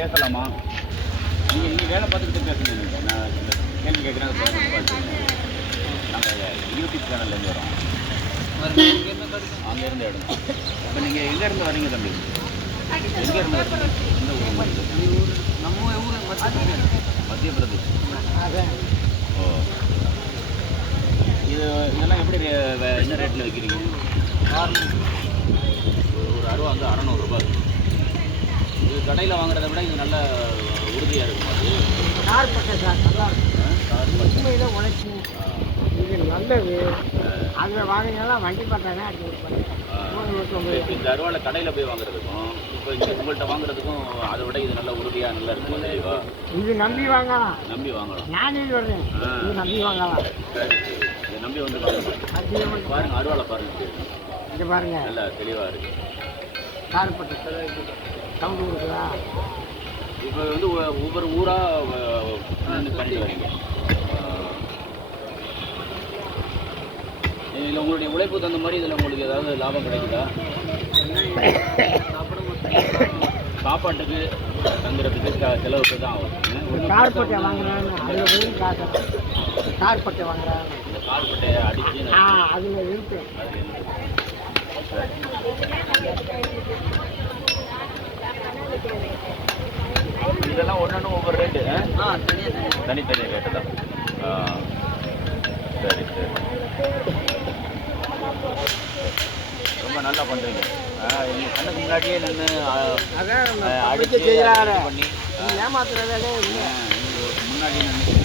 பேசலாமா? நீங்கள் வேலை பார்த்துக்கிட்டு பேசணும். நான் கேள்வி கேட்குறேன். நாங்கள் யூடியூப் சேனல்லேருந்து வரோம். அங்கேருந்து எடுங்க. இப்போ நீங்கள் எங்கேருந்து வரீங்க தம்பி? எங்கேருந்து வரீங்க? இந்த ஊர் உங்களுக்கு? நம்ம ஊர் மத்திய பிரதேஷ். ஓ, இதெல்லாம் எப்படி என்ன ரேட்டில் விற்கிறீங்க? ஒரு அருவா வந்து 600 ரூபாய். இது கடையில் வாங்குறத விட இது நல்ல உறுதியாக இருக்கும். அது கார்பட்டை சார் நல்லா இருக்கும். உண்மையில் உழைச்சி இது நல்லது. அதில் வாங்கினால வண்டி பார்த்தாங்க. இந்த அருவாவில் கடையில் போய் வாங்குறதுக்கும் இப்போ இங்கே உங்கள்கிட்ட வாங்குறதுக்கும் அதை விட இது நல்ல உறுதியாக நல்லா இருக்கும். தெளிவா இது நம்பி வாங்கலாம். நம்பி வாங்கலாம். நானே சொல்கிறேன், இது நம்பி வாங்கலாம். சரி சரி, இதை நம்பி வந்து பாருங்கள். அருவாலை பாருங்கள். இங்கே பாருங்கள், நல்லா தெளிவாக இருக்குது. கார்பட்டை சவுண்டு கொடுக்குதா? இப்போ வந்து ஒவ்வொரு ஊராக பண்ணிட்டு வரீங்க. இதில் உங்களுடைய உழைப்பு தகுந்த மாதிரி இதில் உங்களுக்கு ஏதாவது லாபம் கிடைக்குதா? சாப்பாட்டுக்கு தங்குறதுக்கு செலவுக்கு தான் ஆகும். கார்பட்டை வாங்குறாங்க, அதில் போய் காசு. கார்பட்டை வாங்குறாங்க, இந்த கார்பட்டையை அடித்து அதில் இருக்கு. இதெல்லாம் ஒன்று ஒவ்வொரு ரேட்டு. தனித்தனி ரேட்டு தான். சரி சரி, ரொம்ப நல்லா பண்ணுறீங்க. எங்கள் கண்ணுக்கு முன்னாடியே நின்று அடிச்சு பண்ணி ஏமாத்துறதே இல்லை. முன்னாடி நின்று